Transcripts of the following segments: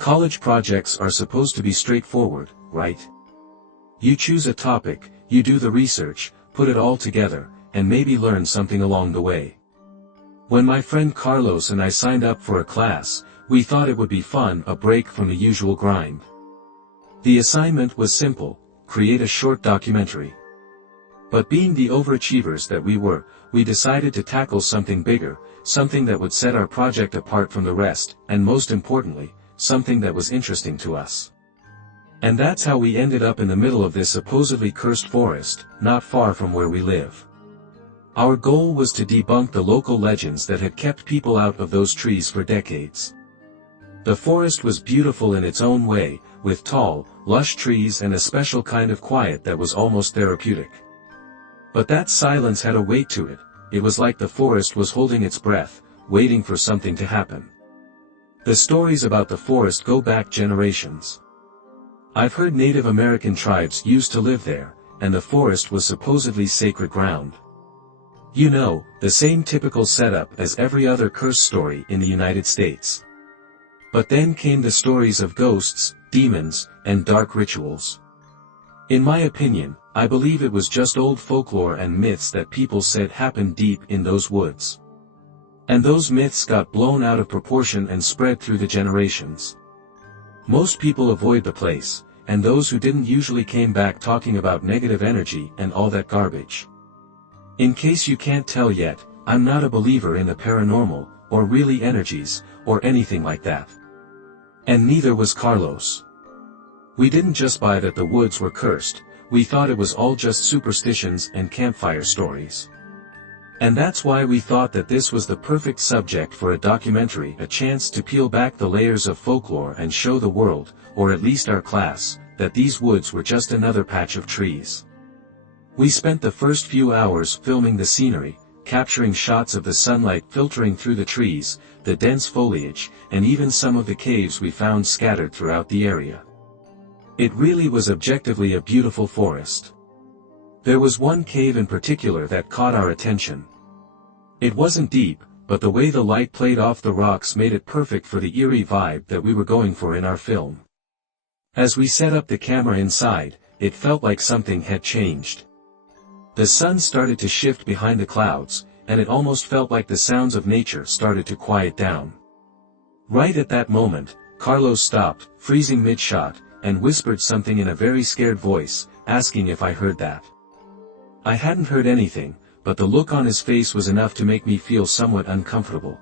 College projects are supposed to be straightforward, right? You choose a topic, you do the research, put it all together, and maybe learn something along the way. When my friend Carlos and I signed up for a class, we thought it would be fun, a break from the usual grind. The assignment was simple: create a short documentary. But being the overachievers that we were, we decided to tackle something bigger, something that would set our project apart from the rest, and most importantly, something that was interesting to us. And that's how we ended up in the middle of this supposedly cursed forest, not far from where we live. Our goal was to debunk the local legends that had kept people out of those trees for decades. The forest was beautiful in its own way, with tall, lush trees and a special kind of quiet that was almost therapeutic. But that silence had a weight to it. It was like the forest was holding its breath, waiting for something to happen. The stories about the forest go back generations. I've heard Native American tribes used to live there, and the forest was supposedly sacred ground. You know, the same typical setup as every other curse story in the United States. But then came the stories of ghosts, demons, and dark rituals. In my opinion, I believe it was just old folklore and myths that people said happened deep in those woods. And those myths got blown out of proportion and spread through the generations. Most people avoid the place, and those who didn't usually came back talking about negative energy and all that garbage. In case you can't tell yet, I'm not a believer in the paranormal, or really energies, or anything like that. And neither was Carlos. We didn't just buy that the woods were cursed, we thought it was all just superstitions and campfire stories. And that's why we thought that this was the perfect subject for a documentary, a chance to peel back the layers of folklore and show the world, or at least our class, that these woods were just another patch of trees. We spent the first few hours filming the scenery, capturing shots of the sunlight filtering through the trees, the dense foliage, and even some of the caves we found scattered throughout the area. It really was objectively a beautiful forest. There was one cave in particular that caught our attention. It wasn't deep, but the way the light played off the rocks made it perfect for the eerie vibe that we were going for in our film. As we set up the camera inside, it felt like something had changed. The sun started to shift behind the clouds, and it almost felt like the sounds of nature started to quiet down. Right at that moment, Carlos stopped, freezing mid-shot, and whispered something in a very scared voice, asking if I heard that. I hadn't heard anything, but the look on his face was enough to make me feel somewhat uncomfortable.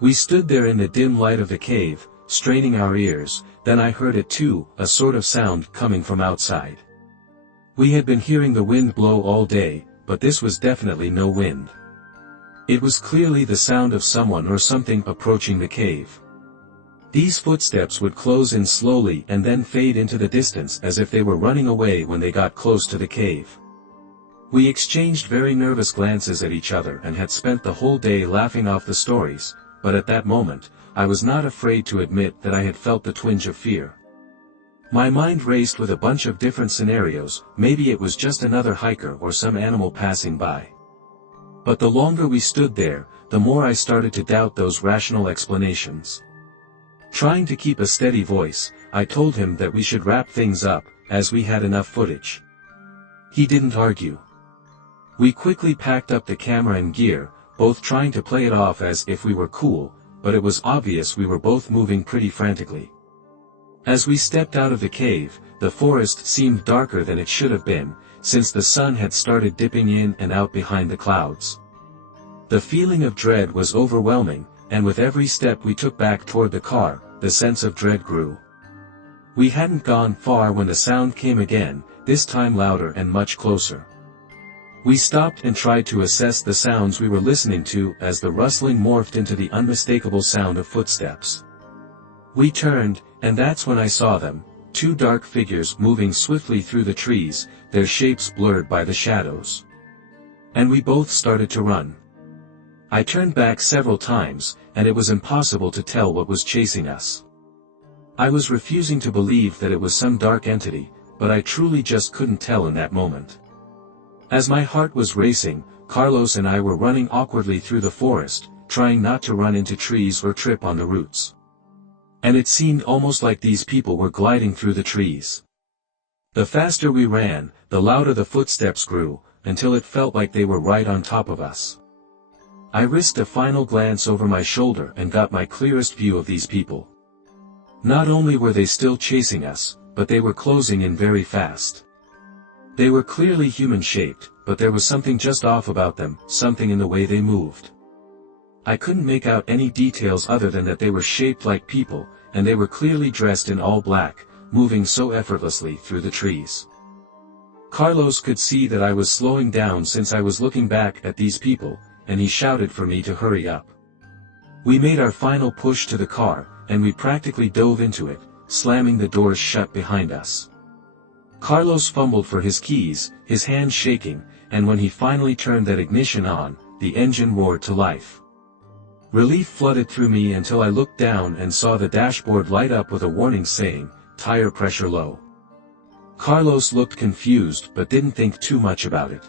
We stood there in the dim light of the cave, straining our ears, then I heard it too, a sort of sound coming from outside. We had been hearing the wind blow all day, but this was definitely no wind. It was clearly the sound of someone or something approaching the cave. These footsteps would close in slowly and then fade into the distance as if they were running away when they got close to the cave. We exchanged very nervous glances at each other and had spent the whole day laughing off the stories, but at that moment, I was not afraid to admit that I had felt the twinge of fear. My mind raced with a bunch of different scenarios, maybe it was just another hiker or some animal passing by. But the longer we stood there, the more I started to doubt those rational explanations. Trying to keep a steady voice, I told him that we should wrap things up, as we had enough footage. He didn't argue. We quickly packed up the camera and gear, both trying to play it off as if we were cool, but it was obvious we were both moving pretty frantically. As we stepped out of the cave, the forest seemed darker than it should have been, since the sun had started dipping in and out behind the clouds. The feeling of dread was overwhelming, and with every step we took back toward the car, the sense of dread grew. We hadn't gone far when the sound came again, this time louder and much closer. We stopped and tried to assess the sounds we were listening to as the rustling morphed into the unmistakable sound of footsteps. We turned, and that's when I saw them, two dark figures moving swiftly through the trees, their shapes blurred by the shadows. And we both started to run. I turned back several times, and it was impossible to tell what was chasing us. I was refusing to believe that it was some dark entity, but I truly just couldn't tell in that moment. As my heart was racing, Carlos and I were running awkwardly through the forest, trying not to run into trees or trip on the roots. And it seemed almost like these people were gliding through the trees. The faster we ran, the louder the footsteps grew, until it felt like they were right on top of us. I risked a final glance over my shoulder and got my clearest view of these people. Not only were they still chasing us, but they were closing in very fast. They were clearly human-shaped, but there was something just off about them, something in the way they moved. I couldn't make out any details other than that they were shaped like people, and they were clearly dressed in all black, moving so effortlessly through the trees. Carlos could see that I was slowing down since I was looking back at these people, and he shouted for me to hurry up. We made our final push to the car, and we practically dove into it, slamming the doors shut behind us. Carlos fumbled for his keys, his hands shaking, and when he finally turned that ignition on, the engine roared to life. Relief flooded through me until I looked down and saw the dashboard light up with a warning saying, "Tire pressure low." Carlos looked confused but didn't think too much about it.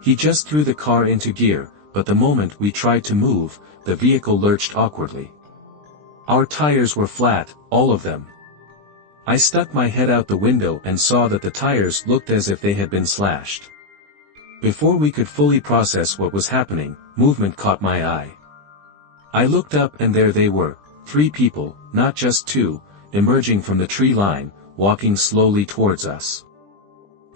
He just threw the car into gear, but the moment we tried to move, the vehicle lurched awkwardly. Our tires were flat, all of them. I stuck my head out the window and saw that the tires looked as if they had been slashed. Before we could fully process what was happening, movement caught my eye. I looked up and there they were, 3 people, not just 2, emerging from the tree line, walking slowly towards us.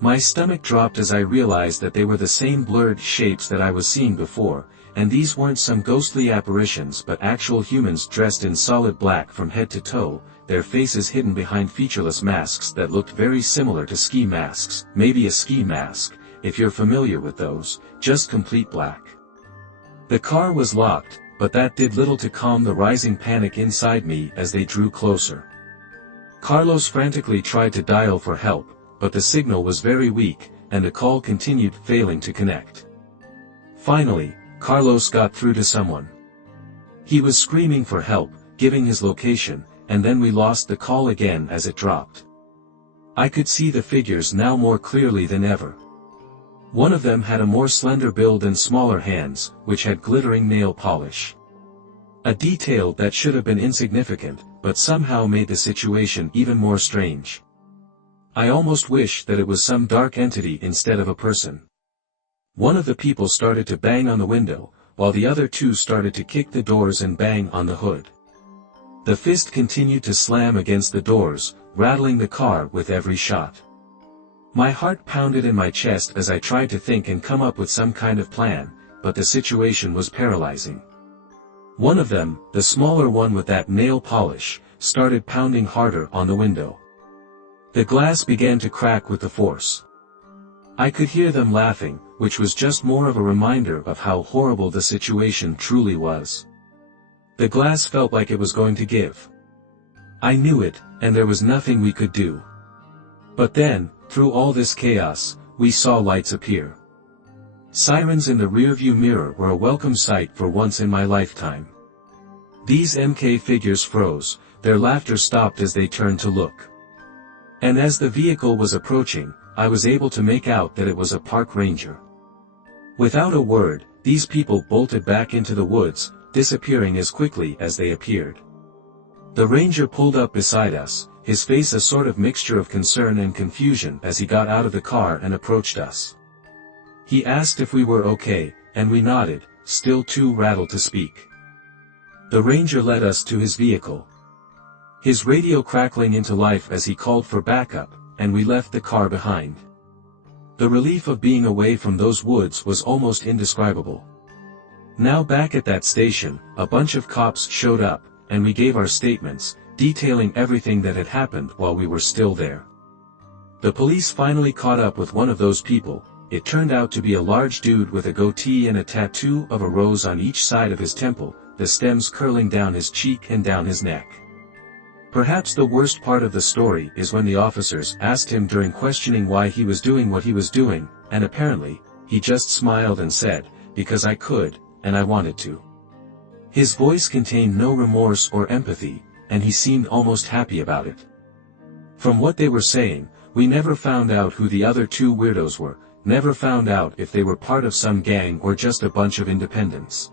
My stomach dropped as I realized that they were the same blurred shapes that I was seeing before, and these weren't some ghostly apparitions but actual humans dressed in solid black from head to toe, their faces hidden behind featureless masks that looked very similar to ski masks, maybe a ski mask, if you're familiar with those, just complete black. The car was locked, but that did little to calm the rising panic inside me as they drew closer. Carlos frantically tried to dial for help, but the signal was very weak, and the call continued failing to connect. Finally, Carlos got through to someone. He was screaming for help, giving his location, and then we lost the call again as it dropped. I could see the figures now more clearly than ever. One of them had a more slender build and smaller hands, which had glittering nail polish. A detail that should have been insignificant, but somehow made the situation even more strange. I almost wish that it was some dark entity instead of a person. One of the people started to bang on the window, while the other 2 started to kick the doors and bang on the hood. The fist continued to slam against the doors, rattling the car with every shot. My heart pounded in my chest as I tried to think and come up with some kind of plan, but the situation was paralyzing. One of them, the smaller one with that nail polish, started pounding harder on the window. The glass began to crack with the force. I could hear them laughing, which was just more of a reminder of how horrible the situation truly was. The glass felt like it was going to give. I knew it, and there was nothing we could do. But then, through all this chaos, we saw lights appear. Sirens in the rearview mirror were a welcome sight for once in my lifetime. These MK figures froze, their laughter stopped as they turned to look. And as the vehicle was approaching, I was able to make out that it was a park ranger. Without a word, these people bolted back into the woods, disappearing as quickly as they appeared. The ranger pulled up beside us, his face a sort of mixture of concern and confusion as he got out of the car and approached us. He asked if we were okay, and we nodded, still too rattled to speak. The ranger led us to his vehicle. His radio crackling into life as he called for backup, and we left the car behind. The relief of being away from those woods was almost indescribable. Now back at that station, a bunch of cops showed up, and we gave our statements, detailing everything that had happened while we were still there. The police finally caught up with one of those people. It turned out to be a large dude with a goatee and a tattoo of a rose on each side of his temple, the stems curling down his cheek and down his neck. Perhaps the worst part of the story is when the officers asked him during questioning why he was doing what he was doing, and apparently, he just smiled and said, "Because I could, and I wanted to." His voice contained no remorse or empathy, and he seemed almost happy about it. From what they were saying, we never found out who the other 2 weirdos were, never found out if they were part of some gang or just a bunch of independents.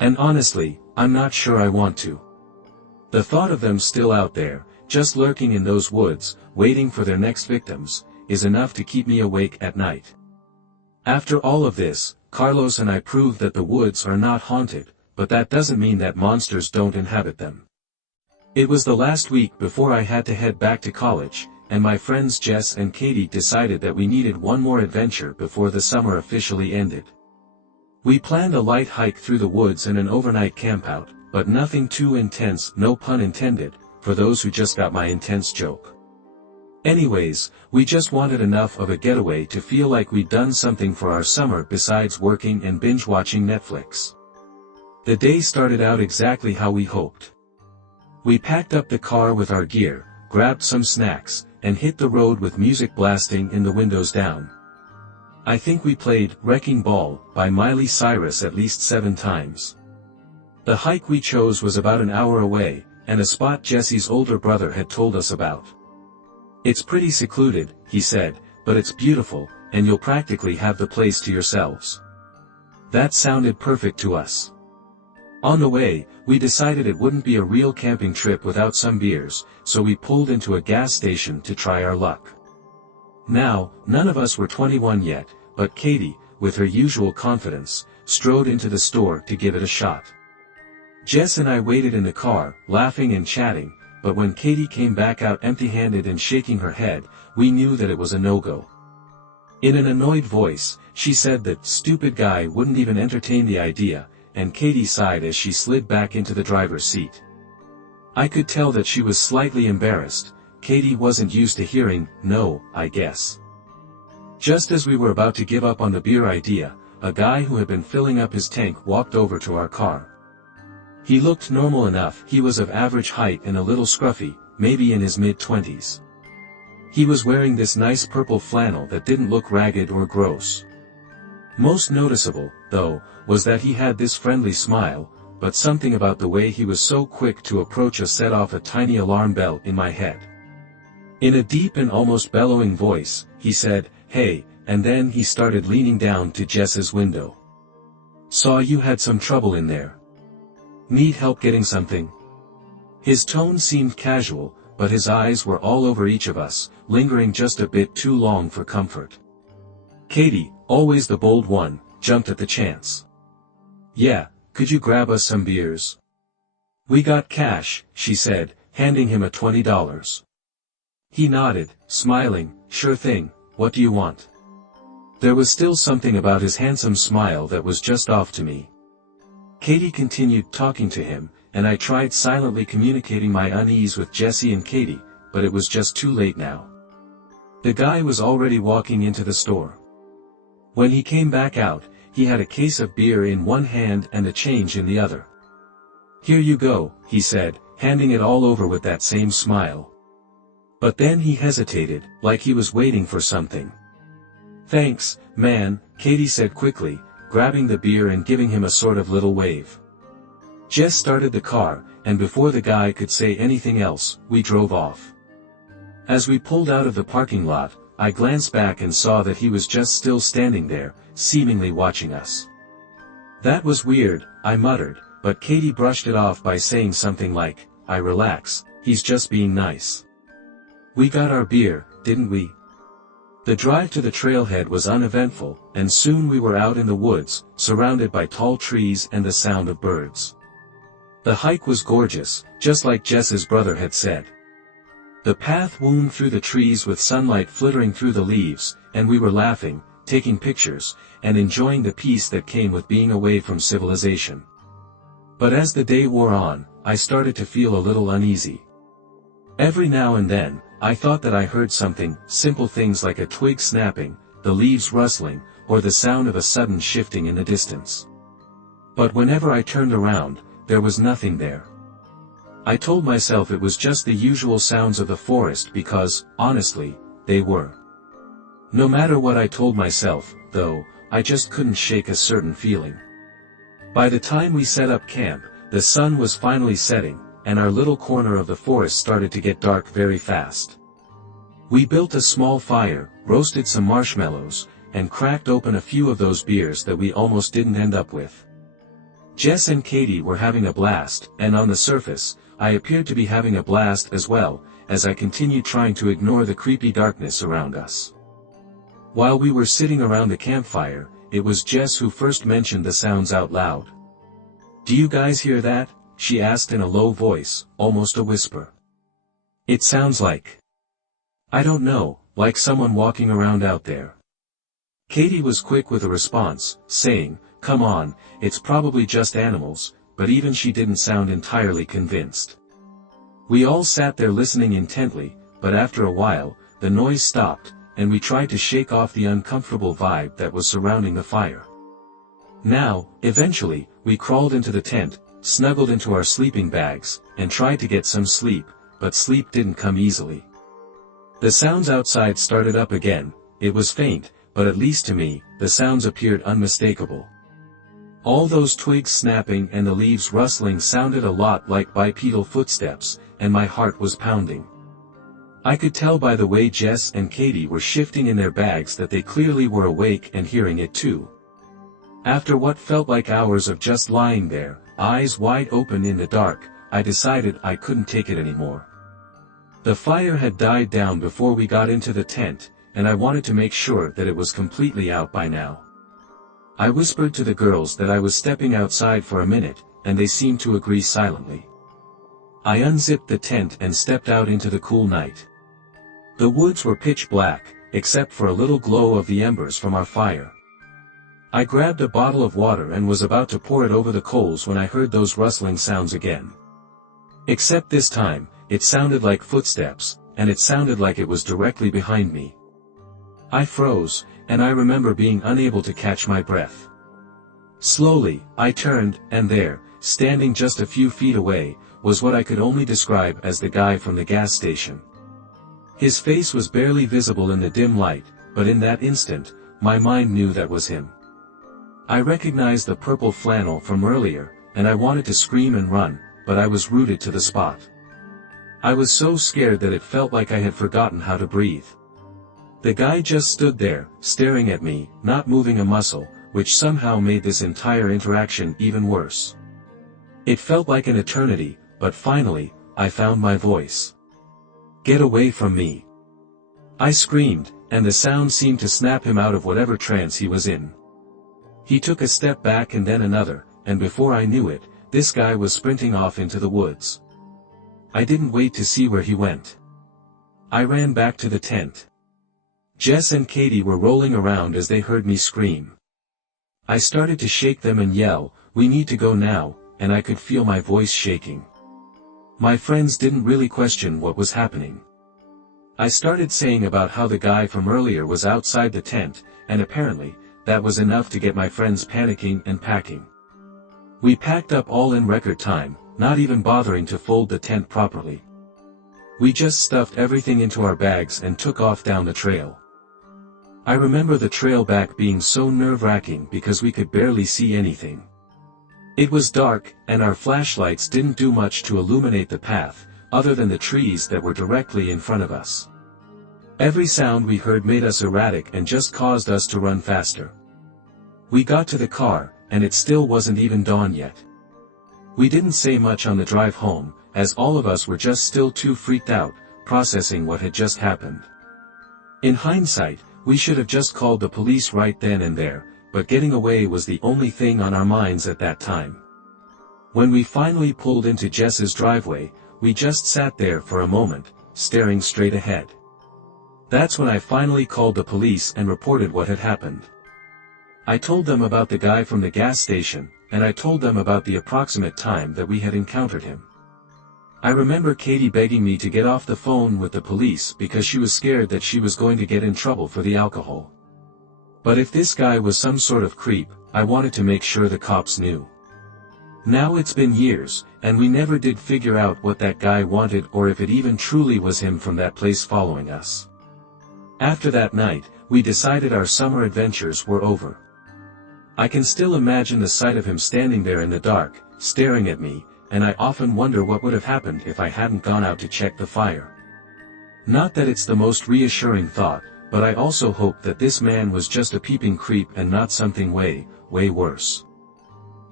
And honestly, I'm not sure I want to. The thought of them still out there, just lurking in those woods, waiting for their next victims, is enough to keep me awake at night. After all of this, Carlos and I proved that the woods are not haunted, but that doesn't mean that monsters don't inhabit them. It was the last week before I had to head back to college, and my friends Jess and Katie decided that we needed one more adventure before the summer officially ended. We planned a light hike through the woods and an overnight campout, but nothing too intense, no pun intended, for those who just got my intense joke. Anyways, we just wanted enough of a getaway to feel like we'd done something for our summer besides working and binge-watching Netflix. The day started out exactly how we hoped. We packed up the car with our gear, grabbed some snacks, and hit the road with music blasting in the windows down. I think we played "Wrecking Ball" by Miley Cyrus at least 7 times. The hike we chose was about an hour away, and a spot Jesse's older brother had told us about. "It's pretty secluded," he said, "but it's beautiful, and you'll practically have the place to yourselves." That sounded perfect to us. On the way, we decided it wouldn't be a real camping trip without some beers, so we pulled into a gas station to try our luck. Now, none of us were 21 yet, but Katie, with her usual confidence, strode into the store to give it a shot. Jess and I waited in the car, laughing and chatting, but when Katie came back out empty-handed and shaking her head, we knew that it was a no-go. In an annoyed voice, she said that stupid guy wouldn't even entertain the idea, and Katie sighed as she slid back into the driver's seat. I could tell that she was slightly embarrassed. Katie wasn't used to hearing "no," I guess. Just as we were about to give up on the beer idea, a guy who had been filling up his tank walked over to our car. He looked normal enough. He was of average height and a little scruffy, maybe in his mid-20s. He was wearing this nice purple flannel that didn't look ragged or gross. Most noticeable, though, was that he had this friendly smile, but something about the way he was so quick to approach us set off a tiny alarm bell in my head. In a deep and almost bellowing voice, he said, "Hey," and then he started leaning down to Jess's window. "Saw you had some trouble in there. Need help getting something?" His tone seemed casual, but his eyes were all over each of us, lingering just a bit too long for comfort. Katie, always the bold one, jumped at the chance. "Yeah, could you grab us some beers?" "We got cash," she said, handing him a $20. He nodded, smiling, "Sure thing, what do you want?" There was still something about his handsome smile that was just off to me. Katie continued talking to him, and I tried silently communicating my unease with Jesse and Katie, but it was just too late now. The guy was already walking into the store. When he came back out, he had a case of beer in one hand and a change in the other. "Here you go," he said, handing it all over with that same smile. But then he hesitated, like he was waiting for something. "Thanks, man," Katie said quickly, grabbing the beer and giving him a sort of little wave. Jess started the car, and before the guy could say anything else, we drove off. As we pulled out of the parking lot, I glanced back and saw that he was just still standing there, seemingly watching us. "That was weird," I muttered, but Katie brushed it off by saying something like, "I relax, he's just being nice." We got our beer, didn't we? The drive to the trailhead was uneventful, and soon we were out in the woods, surrounded by tall trees and the sound of birds. The hike was gorgeous, just like Jess's brother had said. The path wound through the trees with sunlight flittering through the leaves, and we were laughing, taking pictures, and enjoying the peace that came with being away from civilization. But as the day wore on, I started to feel a little uneasy. Every now and then, I thought that I heard something, simple things like a twig snapping, the leaves rustling, or the sound of a sudden shifting in the distance. But whenever I turned around, there was nothing there. I told myself it was just the usual sounds of the forest because, honestly, they were. No matter what I told myself, though, I just couldn't shake a certain feeling. By the time we set up camp, the sun was finally setting, and our little corner of the forest started to get dark very fast. We built a small fire, roasted some marshmallows, and cracked open a few of those beers that we almost didn't end up with. Jess and Katie were having a blast, and on the surface, I appeared to be having a blast as well, as I continued trying to ignore the creepy darkness around us. While we were sitting around the campfire, it was Jess who first mentioned the sounds out loud. "Do you guys hear that?" she asked in a low voice, almost a whisper. "It sounds like... I don't know, like someone walking around out there." Katie was quick with a response, saying, "Come on, it's probably just animals," but even she didn't sound entirely convinced. We all sat there listening intently, but after a while, the noise stopped, and we tried to shake off the uncomfortable vibe that was surrounding the fire. Now, eventually, we crawled into the tent, snuggled into our sleeping bags, and tried to get some sleep, but sleep didn't come easily. The sounds outside started up again. It was faint, but at least to me, the sounds appeared unmistakable. All those twigs snapping and the leaves rustling sounded a lot like bipedal footsteps, and my heart was pounding. I could tell by the way Jess and Katie were shifting in their bags that they clearly were awake and hearing it too. After what felt like hours of just lying there, eyes wide open in the dark, I decided I couldn't take it anymore. The fire had died down before we got into the tent, and I wanted to make sure that it was completely out by now. I whispered to the girls that I was stepping outside for a minute, and they seemed to agree silently. I unzipped the tent and stepped out into the cool night. The woods were pitch black, except for a little glow of the embers from our fire. I grabbed a bottle of water and was about to pour it over the coals when I heard those rustling sounds again. Except this time, it sounded like footsteps, and it sounded like it was directly behind me. I froze, and I remember being unable to catch my breath. Slowly, I turned, and there, standing just a few feet away, was what I could only describe as the guy from the gas station. His face was barely visible in the dim light, but in that instant, my mind knew that was him. I recognized the purple flannel from earlier, and I wanted to scream and run, but I was rooted to the spot. I was so scared that it felt like I had forgotten how to breathe. The guy just stood there, staring at me, not moving a muscle, which somehow made this entire interaction even worse. It felt like an eternity, but finally, I found my voice. "Get away from me!" I screamed, and the sound seemed to snap him out of whatever trance he was in. He took a step back and then another, and before I knew it, this guy was sprinting off into the woods. I didn't wait to see where he went. I ran back to the tent. Jess and Katie were rolling around as they heard me scream. I started to shake them and yell, "We need to go now," and I could feel my voice shaking. My friends didn't really question what was happening. I started saying about how the guy from earlier was outside the tent, and apparently, that was enough to get my friends panicking and packing. We packed up all in record time, not even bothering to fold the tent properly. We just stuffed everything into our bags and took off down the trail. I remember the trail back being so nerve-wracking because we could barely see anything. It was dark, and our flashlights didn't do much to illuminate the path, other than the trees that were directly in front of us. Every sound we heard made us erratic and just caused us to run faster. We got to the car, and it still wasn't even dawn yet. We didn't say much on the drive home, as all of us were just still too freaked out, processing what had just happened. In hindsight, we should have just called the police right then and there, but getting away was the only thing on our minds at that time. When we finally pulled into Jess's driveway, we just sat there for a moment, staring straight ahead. That's when I finally called the police and reported what had happened. I told them about the guy from the gas station, and I told them about the approximate time that we had encountered him. I remember Katie begging me to get off the phone with the police because she was scared that she was going to get in trouble for the alcohol. But if this guy was some sort of creep, I wanted to make sure the cops knew. Now it's been years, and we never did figure out what that guy wanted or if it even truly was him from that place following us. After that night, we decided our summer adventures were over. I can still imagine the sight of him standing there in the dark, staring at me, and I often wonder what would have happened if I hadn't gone out to check the fire. Not that it's the most reassuring thought, but I also hope that this man was just a peeping creep and not something way, way worse.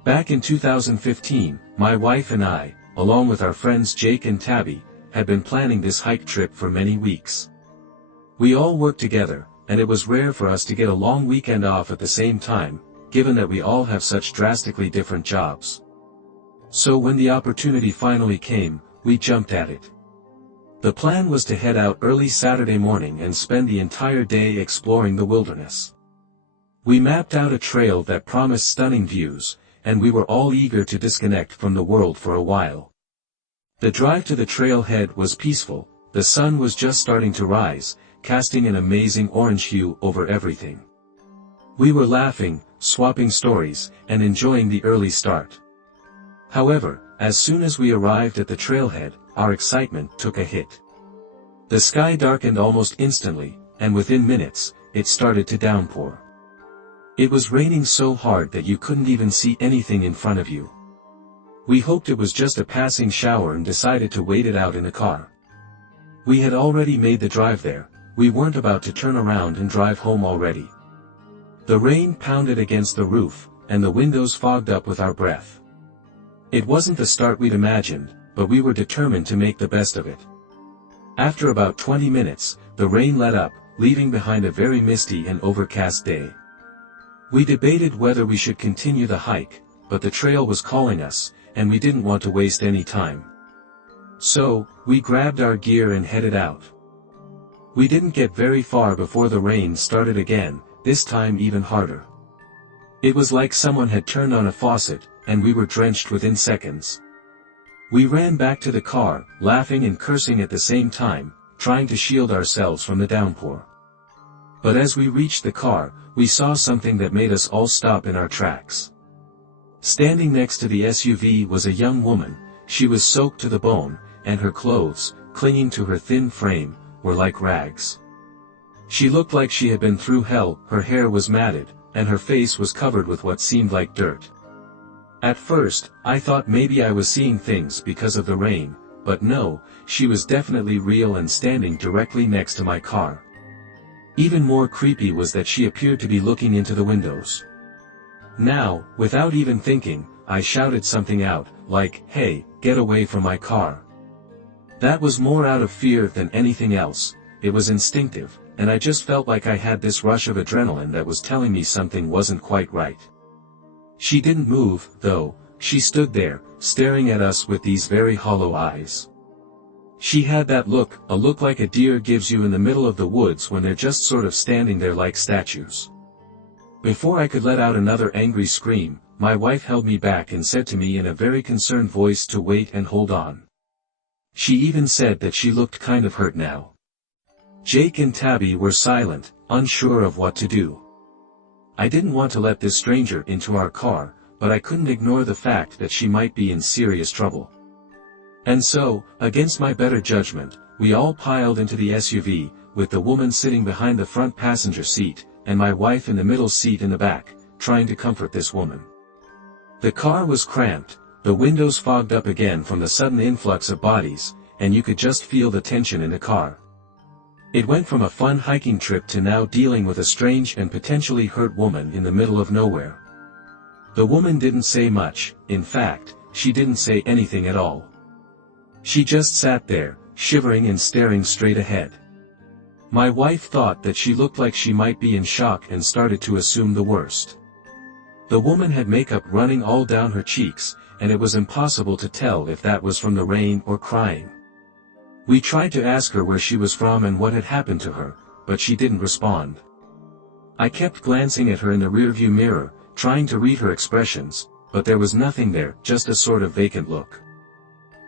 Back in 2015, my wife and I, along with our friends Jake and Tabby, had been planning this hike trip for many weeks. We all worked together, and it was rare for us to get a long weekend off at the same time, given that we all have such drastically different jobs. So when the opportunity finally came, we jumped at it. The plan was to head out early Saturday morning and spend the entire day exploring the wilderness. We mapped out a trail that promised stunning views, and we were all eager to disconnect from the world for a while. The drive to the trailhead was peaceful, the sun was just starting to rise, casting an amazing orange hue over everything. We were laughing, swapping stories, and enjoying the early start. However, as soon as we arrived at the trailhead, our excitement took a hit. The sky darkened almost instantly, and within minutes, it started to downpour. It was raining so hard that you couldn't even see anything in front of you. We hoped it was just a passing shower and decided to wait it out in the car. We had already made the drive there, we weren't about to turn around and drive home already. The rain pounded against the roof, and the windows fogged up with our breath. It wasn't the start we'd imagined, but we were determined to make the best of it. After about 20 minutes, the rain let up, leaving behind a very misty and overcast day. We debated whether we should continue the hike, but the trail was calling us, and we didn't want to waste any time. So, we grabbed our gear and headed out. We didn't get very far before the rain started again, this time even harder. It was like someone had turned on a faucet, and we were drenched within seconds. We ran back to the car, laughing and cursing at the same time, trying to shield ourselves from the downpour. But as we reached the car, we saw something that made us all stop in our tracks. Standing next to the SUV was a young woman. She was soaked to the bone, and her clothes, clinging to her thin frame, were like rags. She looked like she had been through hell, her hair was matted, and her face was covered with what seemed like dirt. At first, I thought maybe I was seeing things because of the rain, but no, she was definitely real and standing directly next to my car. Even more creepy was that she appeared to be looking into the windows. Now, without even thinking, I shouted something out, like, "Hey, get away from my car." That was more out of fear than anything else, it was instinctive, and I just felt like I had this rush of adrenaline that was telling me something wasn't quite right. She didn't move, though, she stood there, staring at us with these very hollow eyes. She had that look, a look like a deer gives you in the middle of the woods when they're just sort of standing there like statues. Before I could let out another angry scream, my wife held me back and said to me in a very concerned voice to wait and hold on. She even said that she looked kind of hurt now. Jake and Tabby were silent, unsure of what to do. I didn't want to let this stranger into our car, but I couldn't ignore the fact that she might be in serious trouble. And so, against my better judgment, we all piled into the SUV, with the woman sitting behind the front passenger seat, and my wife in the middle seat in the back, trying to comfort this woman. The car was cramped, the windows fogged up again from the sudden influx of bodies, and you could just feel the tension in the car. It went from a fun hiking trip to now dealing with a strange and potentially hurt woman in the middle of nowhere. The woman didn't say much, in fact, she didn't say anything at all. She just sat there, shivering and staring straight ahead. My wife thought that she looked like she might be in shock and started to assume the worst. The woman had makeup running all down her cheeks, and it was impossible to tell if that was from the rain or crying. We tried to ask her where she was from and what had happened to her, but she didn't respond. I kept glancing at her in the rearview mirror, trying to read her expressions, but there was nothing there, just a sort of vacant look.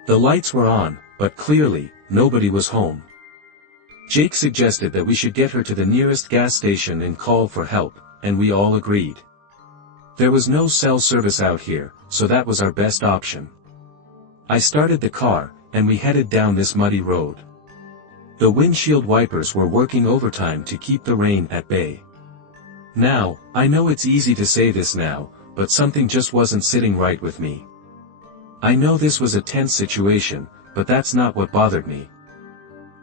The lights were on, but clearly, nobody was home. Jake suggested that we should get her to the nearest gas station and call for help, and we all agreed. There was no cell service out here, so that was our best option. I started the car, and we headed down this muddy road. The windshield wipers were working overtime to keep the rain at bay. Now, I know it's easy to say this now, but something just wasn't sitting right with me. I know this was a tense situation, but that's not what bothered me.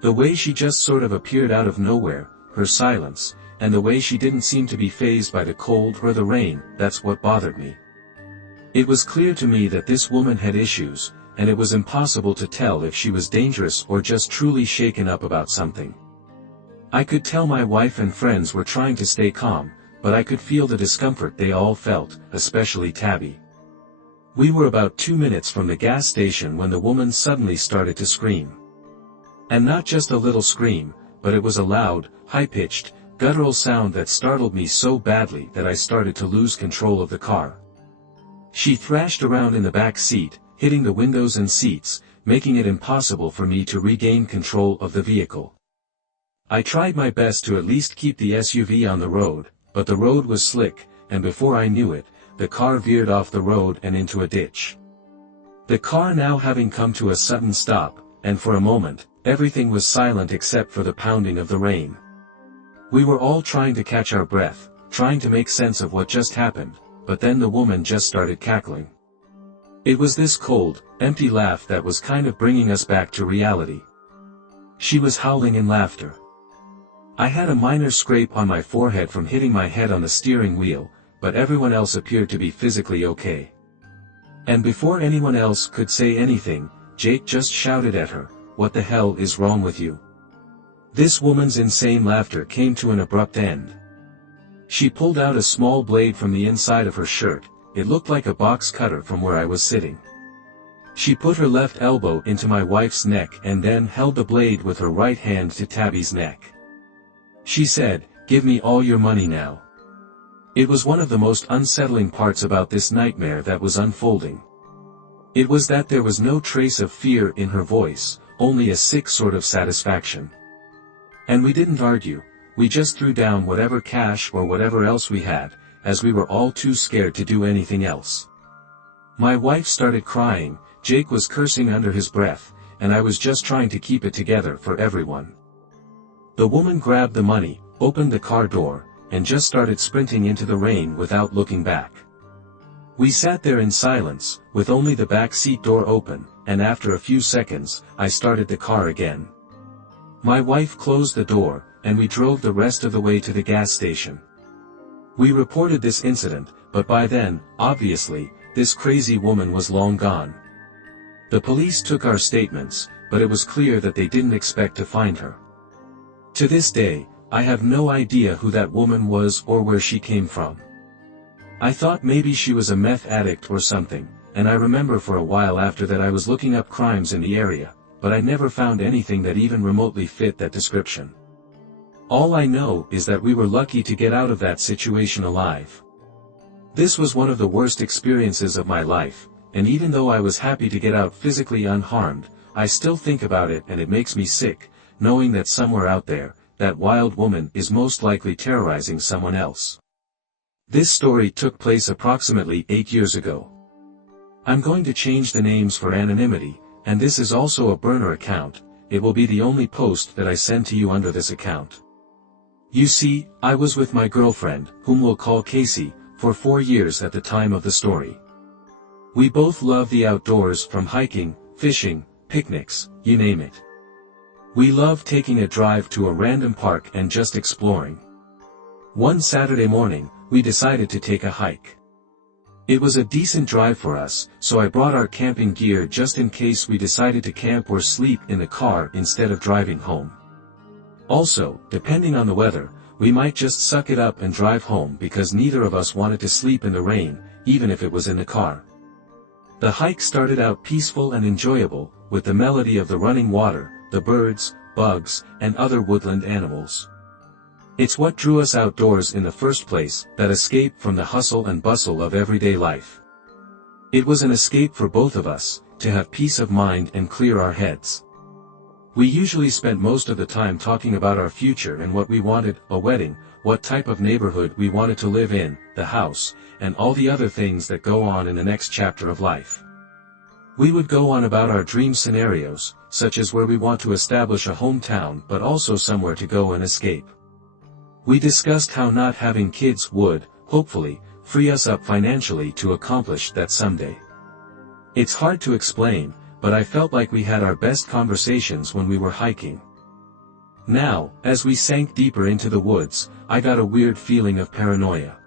The way she just sort of appeared out of nowhere, her silence, and the way she didn't seem to be fazed by the cold or the rain, that's what bothered me. It was clear to me that this woman had issues, and it was impossible to tell if she was dangerous or just truly shaken up about something. I could tell my wife and friends were trying to stay calm, but I could feel the discomfort they all felt, especially Tabby. We were about 2 minutes from the gas station when the woman suddenly started to scream. And not just a little scream, but it was a loud, high-pitched, guttural sound that startled me so badly that I started to lose control of the car. She thrashed around in the back seat, hitting the windows and seats, making it impossible for me to regain control of the vehicle. I tried my best to at least keep the SUV on the road, but the road was slick, and before I knew it, the car veered off the road and into a ditch. The car now having come to a sudden stop, and for a moment, everything was silent except for the pounding of the rain. We were all trying to catch our breath, trying to make sense of what just happened, but then the woman just started cackling. It was this cold, empty laugh that was kind of bringing us back to reality. She was howling in laughter. I had a minor scrape on my forehead from hitting my head on the steering wheel, but everyone else appeared to be physically okay. And before anyone else could say anything, Jake just shouted at her, "What the hell is wrong with you?" This woman's insane laughter came to an abrupt end. She pulled out a small blade from the inside of her shirt. It looked like a box cutter from where I was sitting. She put her left elbow into my wife's neck and then held the blade with her right hand to Tabby's neck. She said, "Give me all your money now." It was one of the most unsettling parts about this nightmare that was unfolding. It was that there was no trace of fear in her voice, only a sick sort of satisfaction. And we didn't argue, we just threw down whatever cash or whatever else we had, as we were all too scared to do anything else. My wife started crying, Jake was cursing under his breath, and I was just trying to keep it together for everyone. The woman grabbed the money, opened the car door, and just started sprinting into the rain without looking back. We sat there in silence, with only the back seat door open, and after a few seconds, I started the car again. My wife closed the door, and we drove the rest of the way to the gas station. We reported this incident, but by then, obviously, this crazy woman was long gone. The police took our statements, but it was clear that they didn't expect to find her. To this day, I have no idea who that woman was or where she came from. I thought maybe she was a meth addict or something, and I remember for a while after that I was looking up crimes in the area, but I never found anything that even remotely fit that description. All I know is that we were lucky to get out of that situation alive. This was one of the worst experiences of my life, and even though I was happy to get out physically unharmed, I still think about it and it makes me sick, knowing that somewhere out there, that wild woman is most likely terrorizing someone else. This story took place approximately 8 years ago. I'm going to change the names for anonymity, and this is also a burner account. It will be the only post that I send to you under this account. You see, I was with my girlfriend, whom we'll call Casey, for 4 years at the time of the story. We both love the outdoors, from hiking, fishing, picnics, you name it. We love taking a drive to a random park and just exploring. One Saturday morning, we decided to take a hike. It was a decent drive for us, so I brought our camping gear just in case we decided to camp or sleep in the car instead of driving home. Also, depending on the weather, we might just suck it up and drive home because neither of us wanted to sleep in the rain, even if it was in the car. The hike started out peaceful and enjoyable, with the melody of the running water, the birds, bugs, and other woodland animals. It's what drew us outdoors in the first place, that escape from the hustle and bustle of everyday life. It was an escape for both of us, to have peace of mind and clear our heads. We usually spent most of the time talking about our future and what we wanted, a wedding, what type of neighborhood we wanted to live in, the house, and all the other things that go on in the next chapter of life. We would go on about our dream scenarios, such as where we want to establish a hometown but also somewhere to go and escape. We discussed how not having kids would, hopefully, free us up financially to accomplish that someday. It's hard to explain, but I felt like we had our best conversations when we were hiking. Now, as we sank deeper into the woods, I got a weird feeling of paranoia.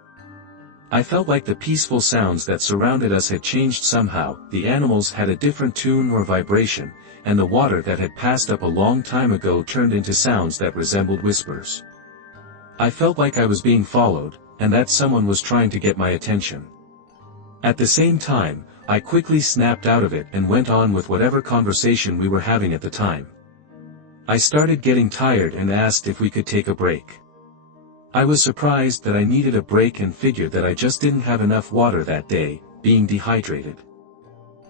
I felt like the peaceful sounds that surrounded us had changed somehow, the animals had a different tune or vibration, and the water that had passed up a long time ago turned into sounds that resembled whispers. I felt like I was being followed, and that someone was trying to get my attention. At the same time, I quickly snapped out of it and went on with whatever conversation we were having at the time. I started getting tired and asked if we could take a break. I was surprised that I needed a break and figured that I just didn't have enough water that day, being dehydrated.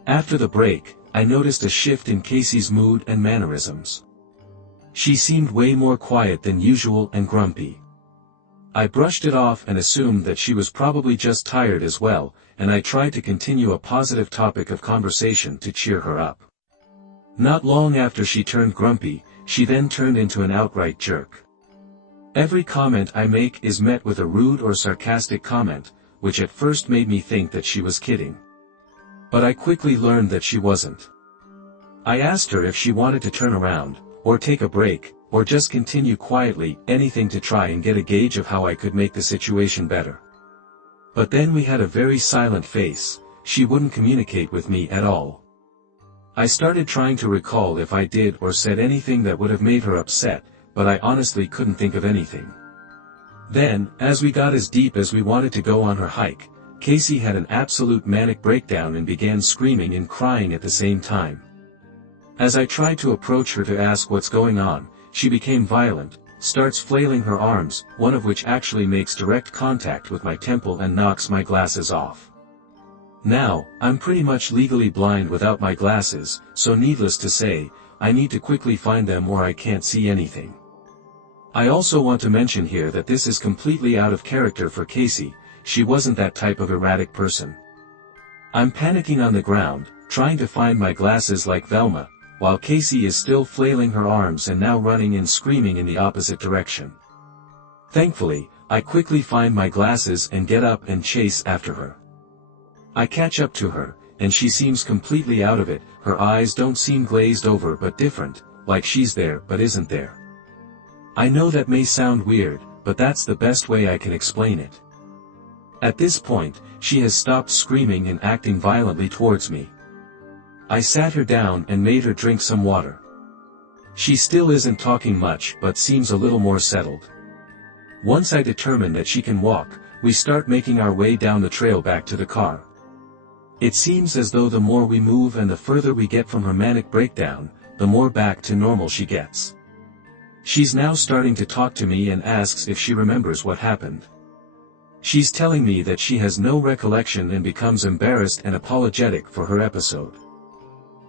After the break, I noticed a shift in Casey's mood and mannerisms. She seemed way more quiet than usual and grumpy. I brushed it off and assumed that she was probably just tired as well, and I tried to continue a positive topic of conversation to cheer her up. Not long after she turned grumpy, she then turned into an outright jerk. Every comment I make is met with a rude or sarcastic comment, which at first made me think that she was kidding. But I quickly learned that she wasn't. I asked her if she wanted to turn around, or take a break, or just continue quietly, anything to try and get a gauge of how I could make the situation better. But then we had a very silent face, she wouldn't communicate with me at all. I started trying to recall if I did or said anything that would have made her upset, but I honestly couldn't think of anything. Then, as we got as deep as we wanted to go on her hike, Casey had an absolute manic breakdown and began screaming and crying at the same time. As I tried to approach her to ask what's going on, she became violent, starts flailing her arms, one of which actually makes direct contact with my temple and knocks my glasses off. Now, I'm pretty much legally blind without my glasses, so needless to say, I need to quickly find them or I can't see anything. I also want to mention here that this is completely out of character for Casey, she wasn't that type of erratic person. I'm panicking on the ground, trying to find my glasses like Velma, while Casey is still flailing her arms and now running and screaming in the opposite direction. Thankfully, I quickly find my glasses and get up and chase after her. I catch up to her, and she seems completely out of it, her eyes don't seem glazed over but different, like she's there but isn't there. I know that may sound weird, but that's the best way I can explain it. At this point, she has stopped screaming and acting violently towards me. I sat her down and made her drink some water. She still isn't talking much but seems a little more settled. Once I determine that she can walk, we start making our way down the trail back to the car. It seems as though the more we move and the further we get from her manic breakdown, the more back to normal she gets. She's now starting to talk to me and asks if she remembers what happened. She's telling me that she has no recollection and becomes embarrassed and apologetic for her episode.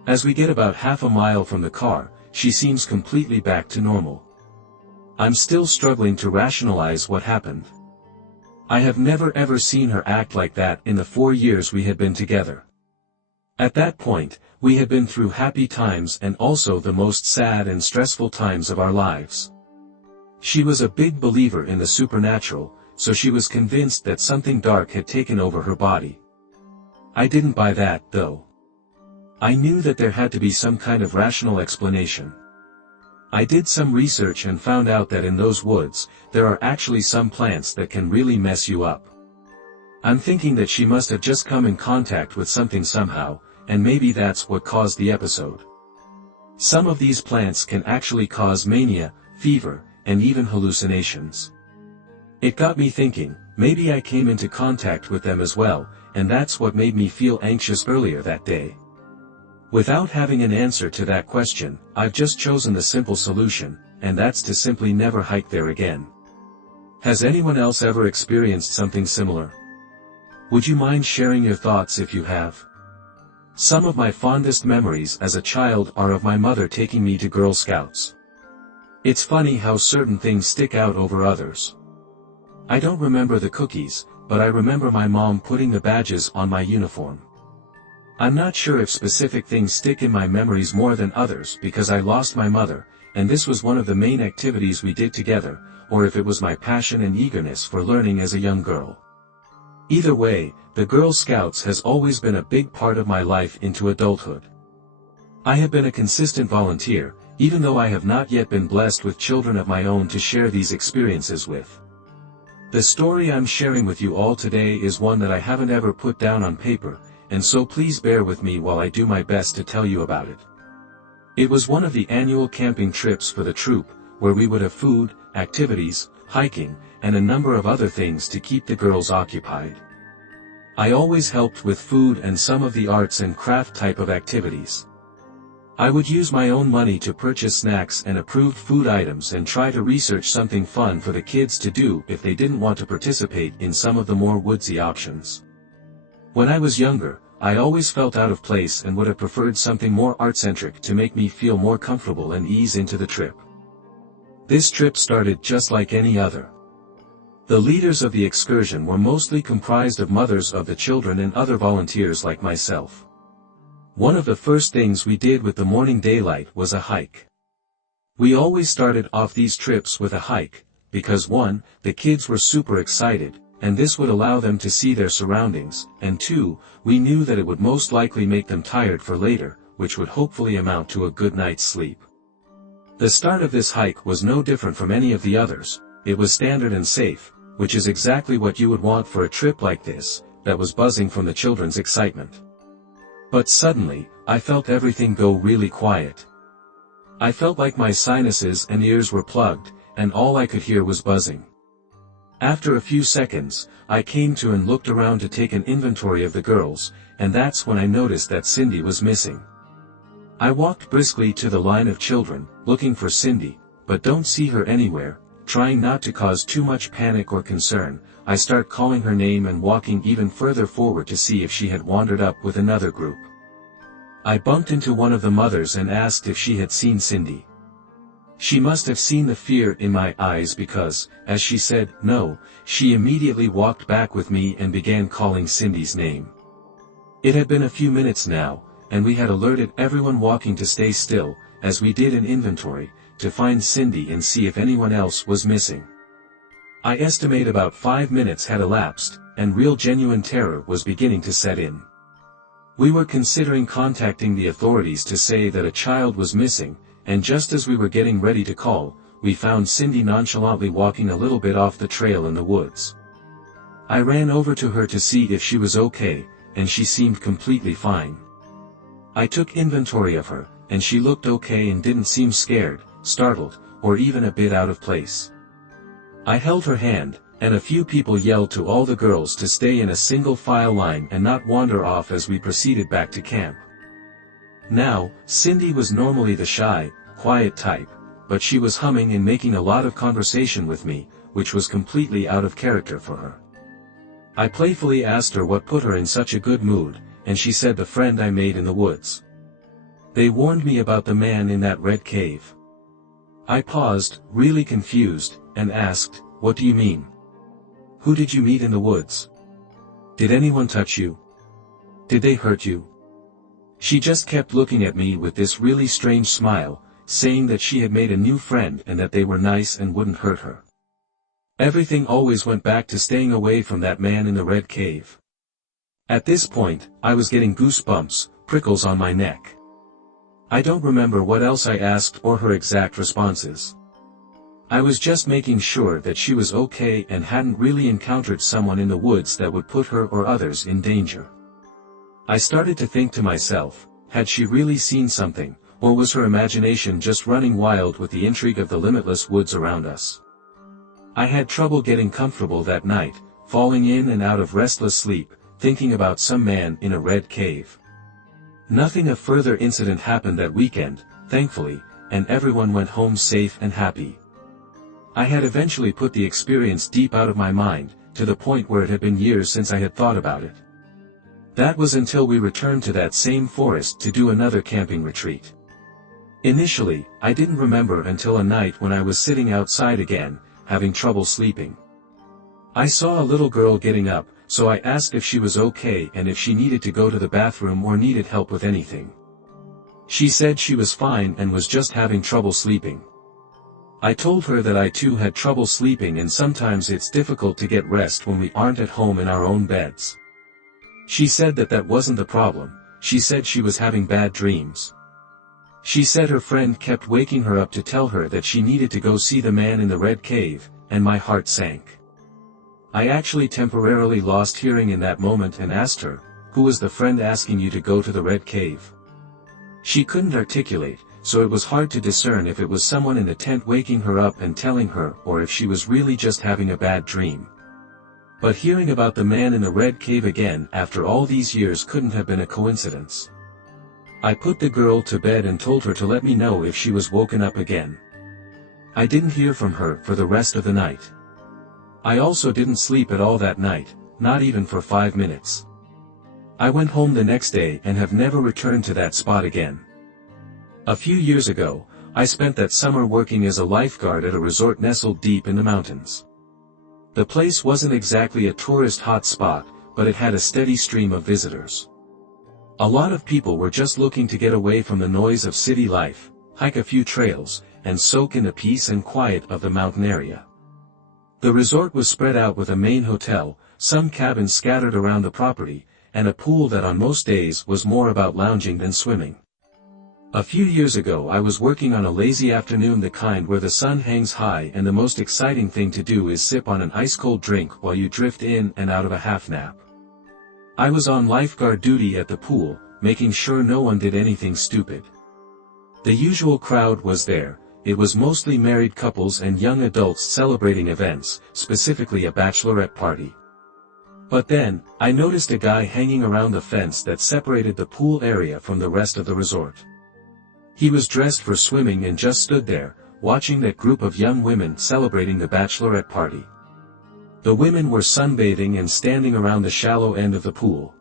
As we get about half a mile from the car, she seems completely back to normal. I'm still struggling to rationalize what happened. I have never ever seen her act like that in the 4 years we had been together. At that point, we had been through happy times and also the most sad and stressful times of our lives. She was a big believer in the supernatural, so she was convinced that something dark had taken over her body. I didn't buy that, though. I knew that there had to be some kind of rational explanation. I did some research and found out that in those woods, there are actually some plants that can really mess you up. I'm thinking that she must have just come in contact with something somehow, and maybe that's what caused the episode. Some of these plants can actually cause mania, fever, and even hallucinations. It got me thinking, maybe I came into contact with them as well, and that's what made me feel anxious earlier that day. Without having an answer to that question, I've just chosen the simple solution, and that's to simply never hike there again. Has anyone else ever experienced something similar? Would you mind sharing your thoughts if you have? Some of my fondest memories as a child are of my mother taking me to Girl Scouts. It's funny how certain things stick out over others. I don't remember the cookies, but I remember my mom putting the badges on my uniform. I'm not sure if specific things stick in my memories more than others because I lost my mother, and this was one of the main activities we did together, or if it was my passion and eagerness for learning as a young girl. Either way, the Girl Scouts has always been a big part of my life into adulthood. I have been a consistent volunteer, even though I have not yet been blessed with children of my own to share these experiences with. The story I'm sharing with you all today is one that I haven't ever put down on paper, and so please bear with me while I do my best to tell you about it. It was one of the annual camping trips for the troop, where we would have food, activities, hiking, and a number of other things to keep the girls occupied. I always helped with food and some of the arts and craft type of activities. I would use my own money to purchase snacks and approved food items and try to research something fun for the kids to do if they didn't want to participate in some of the more woodsy options. When I was younger, I always felt out of place and would have preferred something more art-centric to make me feel more comfortable and ease into the trip. This trip started just like any other. The leaders of the excursion were mostly comprised of mothers of the children and other volunteers like myself. One of the first things we did with the morning daylight was a hike. We always started off these trips with a hike, because 1, the kids were super excited, and this would allow them to see their surroundings, and 2, we knew that it would most likely make them tired for later, which would hopefully amount to a good night's sleep. The start of this hike was no different from any of the others. It was standard and safe, which is exactly what you would want for a trip like this, that was buzzing from the children's excitement. But suddenly, I felt everything go really quiet. I felt like my sinuses and ears were plugged, and all I could hear was buzzing. After a few seconds, I came to and looked around to take an inventory of the girls, and that's when I noticed that Cindy was missing. I walked briskly to the line of children, looking for Cindy, but don't see her anywhere. Trying not to cause too much panic or concern, I start calling her name and walking even further forward to see if she had wandered up with another group. I bumped into one of the mothers and asked if she had seen Cindy. She must have seen the fear in my eyes because, as she said, no, she immediately walked back with me and began calling Cindy's name. It had been a few minutes now, and we had alerted everyone walking to stay still, as we did an inventory, to find Cindy and see if anyone else was missing. I estimate about 5 minutes had elapsed, and real genuine terror was beginning to set in. We were considering contacting the authorities to say that a child was missing, and just as we were getting ready to call, we found Cindy nonchalantly walking a little bit off the trail in the woods. I ran over to her to see if she was okay, and she seemed completely fine. I took inventory of her, and she looked okay and didn't seem scared, startled, or even a bit out of place. I held her hand, and a few people yelled to all the girls to stay in a single file line and not wander off as we proceeded back to camp. Now, Cindy was normally the shy, quiet type, but she was humming and making a lot of conversation with me, which was completely out of character for her. I playfully asked her what put her in such a good mood, and she said the friend I made in the woods. They warned me about the man in that red cave. I paused, really confused, and asked, "What do you mean? Who did you meet in the woods? Did anyone touch you? Did they hurt you?" She just kept looking at me with this really strange smile, saying that she had made a new friend and that they were nice and wouldn't hurt her. Everything always went back to staying away from that man in the red cave. At this point, I was getting goosebumps, prickles on my neck. I don't remember what else I asked or her exact responses. I was just making sure that she was okay and hadn't really encountered someone in the woods that would put her or others in danger. I started to think to myself, had she really seen something, or was her imagination just running wild with the intrigue of the limitless woods around us? I had trouble getting comfortable that night, falling in and out of restless sleep, thinking about some man in a red cave. Nothing of further incident happened that weekend, thankfully, and everyone went home safe and happy. I had eventually put the experience deep out of my mind, to the point where it had been years since I had thought about it. That was until we returned to that same forest to do another camping retreat. Initially, I didn't remember until a night when I was sitting outside again, having trouble sleeping. I saw a little girl getting up, so I asked if she was okay and if she needed to go to the bathroom or needed help with anything. She said she was fine and was just having trouble sleeping. I told her that I too had trouble sleeping and sometimes it's difficult to get rest when we aren't at home in our own beds. She said that that wasn't the problem. She said she was having bad dreams. She said her friend kept waking her up to tell her that she needed to go see the man in the red cave, and my heart sank. I actually temporarily lost hearing in that moment and asked her, "Who was the friend asking you to go to the Red Cave?" She couldn't articulate, so it was hard to discern if it was someone in the tent waking her up and telling her or if she was really just having a bad dream. But hearing about the man in the Red Cave again after all these years couldn't have been a coincidence. I put the girl to bed and told her to let me know if she was woken up again. I didn't hear from her for the rest of the night. I also didn't sleep at all that night, not even for 5 minutes. I went home the next day and have never returned to that spot again. A few years ago, I spent that summer working as a lifeguard at a resort nestled deep in the mountains. The place wasn't exactly a tourist hot spot, but it had a steady stream of visitors. A lot of people were just looking to get away from the noise of city life, hike a few trails, and soak in the peace and quiet of the mountain area. The resort was spread out with a main hotel, some cabins scattered around the property, and a pool that on most days was more about lounging than swimming. A few years ago I was working on a lazy afternoon, the kind where the sun hangs high and the most exciting thing to do is sip on an ice-cold drink while you drift in and out of a half-nap. I was on lifeguard duty at the pool, making sure no one did anything stupid. The usual crowd was there. It was mostly married couples and young adults celebrating events, specifically a bachelorette party. But then, I noticed a guy hanging around the fence that separated the pool area from the rest of the resort. He was dressed for swimming and just stood there, watching that group of young women celebrating the bachelorette party. The women were sunbathing and standing around the shallow end of the pool.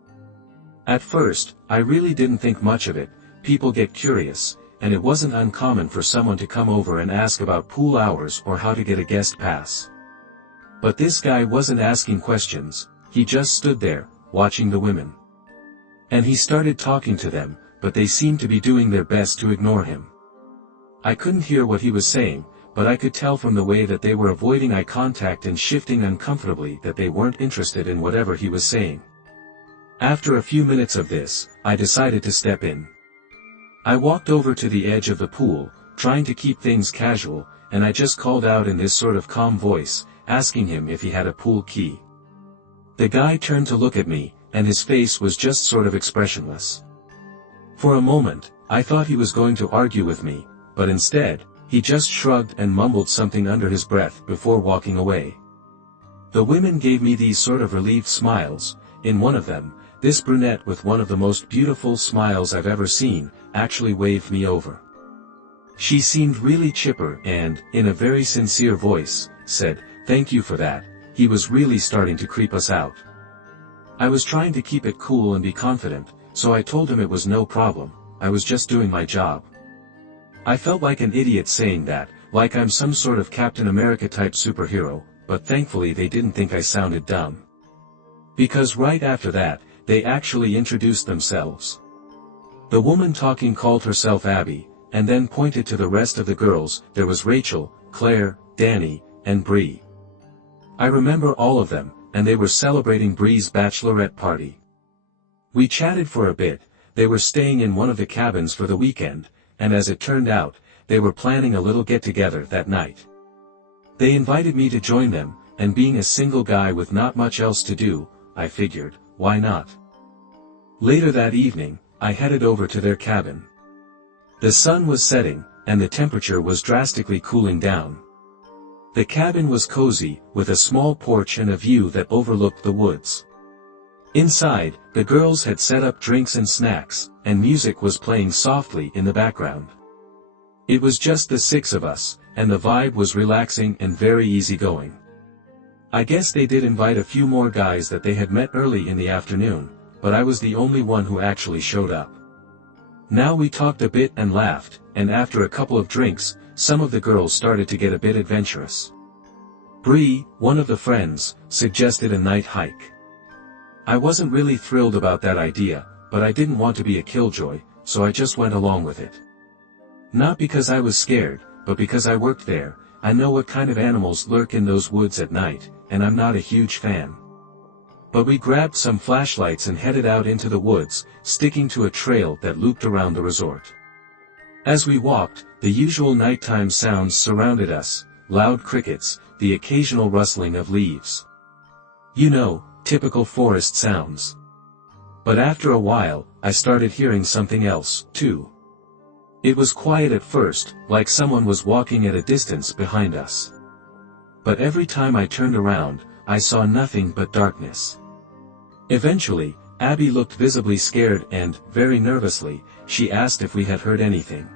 At first, I really didn't think much of it. People get curious, and it wasn't uncommon for someone to come over and ask about pool hours or how to get a guest pass. But this guy wasn't asking questions, he just stood there, watching the women. And he started talking to them, but they seemed to be doing their best to ignore him. I couldn't hear what he was saying, but I could tell from the way that they were avoiding eye contact and shifting uncomfortably that they weren't interested in whatever he was saying. After a few minutes of this, I decided to step in. I walked over to the edge of the pool, trying to keep things casual, and I just called out in this sort of calm voice, asking him if he had a pool key. The guy turned to look at me, and his face was just sort of expressionless. For a moment, I thought he was going to argue with me, but instead, he just shrugged and mumbled something under his breath before walking away. The women gave me these sort of relieved smiles. In one of them, this brunette with one of the most beautiful smiles I've ever seen, actually waved me over. She seemed really chipper and, in a very sincere voice, said, "Thank you for that, he was really starting to creep us out." I was trying to keep it cool and be confident, so I told him it was no problem, I was just doing my job. I felt like an idiot saying that, like I'm some sort of Captain America type superhero, but thankfully they didn't think I sounded dumb. Because right after that, they actually introduced themselves. The woman talking called herself Abby, and then pointed to the rest of the girls. There was Rachel, Claire, Danny, and Bree. I remember all of them, and they were celebrating Bree's bachelorette party. We chatted for a bit. They were staying in one of the cabins for the weekend, and as it turned out, they were planning a little get-together that night. They invited me to join them, and being a single guy with not much else to do, I figured, why not? Later that evening, I headed over to their cabin. The sun was setting, and the temperature was drastically cooling down. The cabin was cozy, with a small porch and a view that overlooked the woods. Inside, the girls had set up drinks and snacks, and music was playing softly in the background. It was just the 6 of us, and the vibe was relaxing and very easygoing. I guess they did invite a few more guys that they had met early in the afternoon, but I was the only one who actually showed up. Now we talked a bit and laughed, and after a couple of drinks, some of the girls started to get a bit adventurous. Bree, one of the friends, suggested a night hike. I wasn't really thrilled about that idea, but I didn't want to be a killjoy, so I just went along with it. Not because I was scared, but because I worked there. I know what kind of animals lurk in those woods at night, and I'm not a huge fan. But we grabbed some flashlights and headed out into the woods, sticking to a trail that looped around the resort. As we walked, the usual nighttime sounds surrounded us, loud crickets, the occasional rustling of leaves. You know, typical forest sounds. But after a while, I started hearing something else, too. It was quiet at first, like someone was walking at a distance behind us. But every time I turned around, I saw nothing but darkness. Eventually, Abby looked visibly scared and, very nervously, she asked if we had heard anything.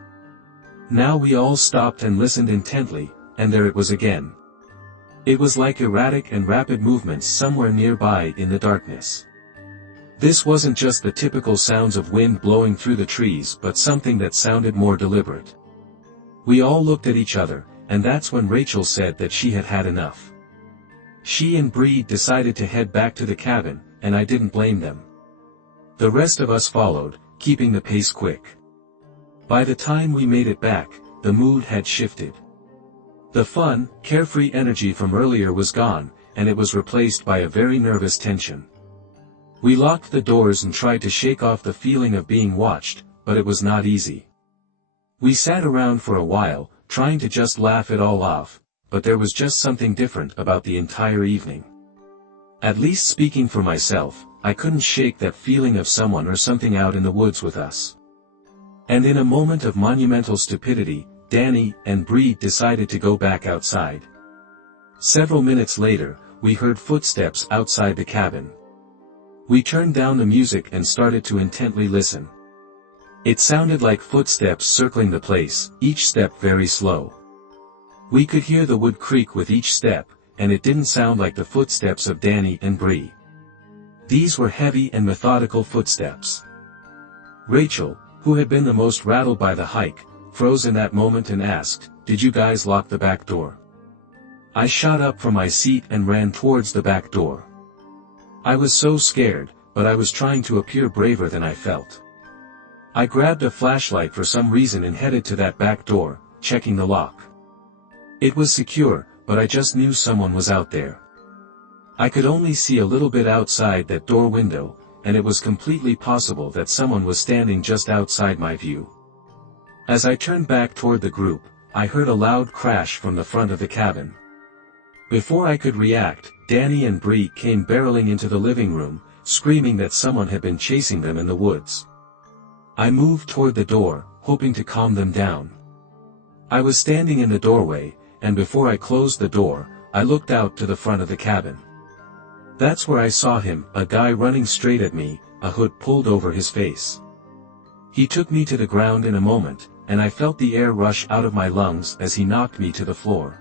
Now we all stopped and listened intently, and there it was again. It was like erratic and rapid movements somewhere nearby in the darkness. This wasn't just the typical sounds of wind blowing through the trees but something that sounded more deliberate. We all looked at each other, and that's when Rachel said that she had had enough. She and Bree decided to head back to the cabin, and I didn't blame them. The rest of us followed, keeping the pace quick. By the time we made it back, the mood had shifted. The fun, carefree energy from earlier was gone, and it was replaced by a very nervous tension. We locked the doors and tried to shake off the feeling of being watched, but it was not easy. We sat around for a while, trying to just laugh it all off, but there was just something different about the entire evening. At least speaking for myself, I couldn't shake that feeling of someone or something out in the woods with us. And in a moment of monumental stupidity, Danny and Bree decided to go back outside. Several minutes later, we heard footsteps outside the cabin. We turned down the music and started to intently listen. It sounded like footsteps circling the place, each step very slow. We could hear the wood creak with each step, and it didn't sound like the footsteps of Danny and Bree. These were heavy and methodical footsteps. Rachel, who had been the most rattled by the hike, froze in that moment and asked, "Did you guys lock the back door?" I shot up from my seat and ran towards the back door. I was so scared, but I was trying to appear braver than I felt. I grabbed a flashlight for some reason and headed to that back door, checking the lock. It was secure, but I just knew someone was out there. I could only see a little bit outside that door window, and it was completely possible that someone was standing just outside my view. As I turned back toward the group, I heard a loud crash from the front of the cabin. Before I could react, Danny and Bree came barreling into the living room, screaming that someone had been chasing them in the woods. I moved toward the door, hoping to calm them down. I was standing in the doorway, and before I closed the door, I looked out to the front of the cabin. That's where I saw him, a guy running straight at me, a hood pulled over his face. He took me to the ground in a moment, and I felt the air rush out of my lungs as he knocked me to the floor.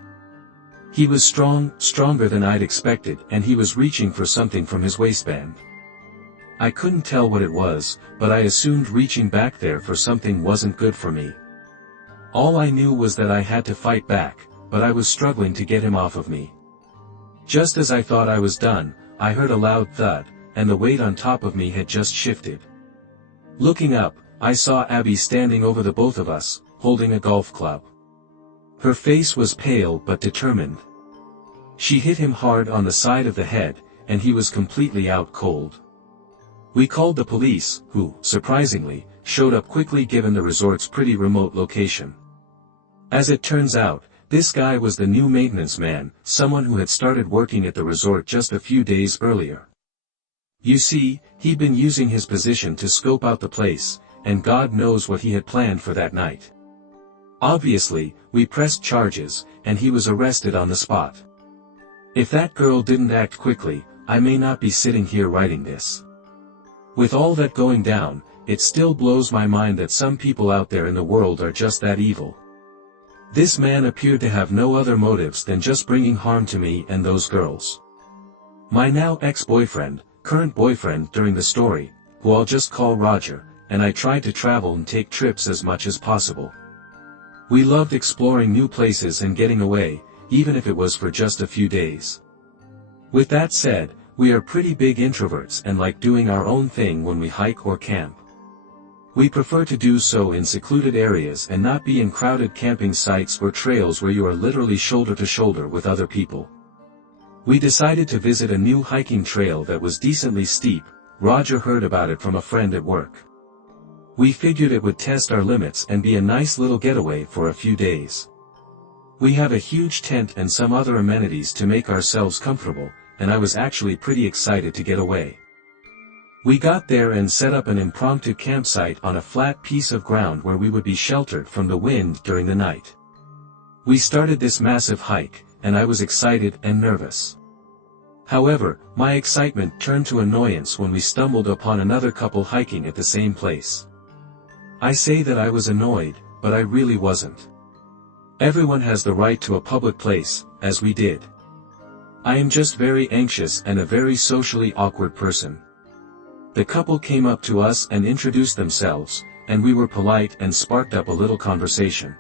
He was strong, stronger than I'd expected, and he was reaching for something from his waistband. I couldn't tell what it was, but I assumed reaching back there for something wasn't good for me. All I knew was that I had to fight back, but I was struggling to get him off of me. Just as I thought I was done, I heard a loud thud, and the weight on top of me had just shifted. Looking up, I saw Abby standing over the both of us, holding a golf club. Her face was pale but determined. She hit him hard on the side of the head, and he was completely out cold. We called the police, who, surprisingly, showed up quickly given the resort's pretty remote location. As it turns out, this guy was the new maintenance man, someone who had started working at the resort just a few days earlier. You see, he'd been using his position to scope out the place, and God knows what he had planned for that night. Obviously, we pressed charges, and he was arrested on the spot. If that girl didn't act quickly, I may not be sitting here writing this. With all that going down, it still blows my mind that some people out there in the world are just that evil. This man appeared to have no other motives than just bringing harm to me and those girls. My now ex-boyfriend, current boyfriend during the story, who I'll just call Roger, and I tried to travel and take trips as much as possible. We loved exploring new places and getting away, even if it was for just a few days. With that said, we are pretty big introverts and like doing our own thing when we hike or camp. We prefer to do so in secluded areas and not be in crowded camping sites or trails where you are literally shoulder to shoulder with other people. We decided to visit a new hiking trail that was decently steep. Roger heard about it from a friend at work. We figured it would test our limits and be a nice little getaway for a few days. We have a huge tent and some other amenities to make ourselves comfortable, and I was actually pretty excited to get away. We got there and set up an impromptu campsite on a flat piece of ground where we would be sheltered from the wind during the night. We started this massive hike, and I was excited and nervous. However, my excitement turned to annoyance when we stumbled upon another couple hiking at the same place. I say that I was annoyed, but I really wasn't. Everyone has the right to a public place, as we did. I am just very anxious and a very socially awkward person. The couple came up to us and introduced themselves, and we were polite and sparked up a little conversation.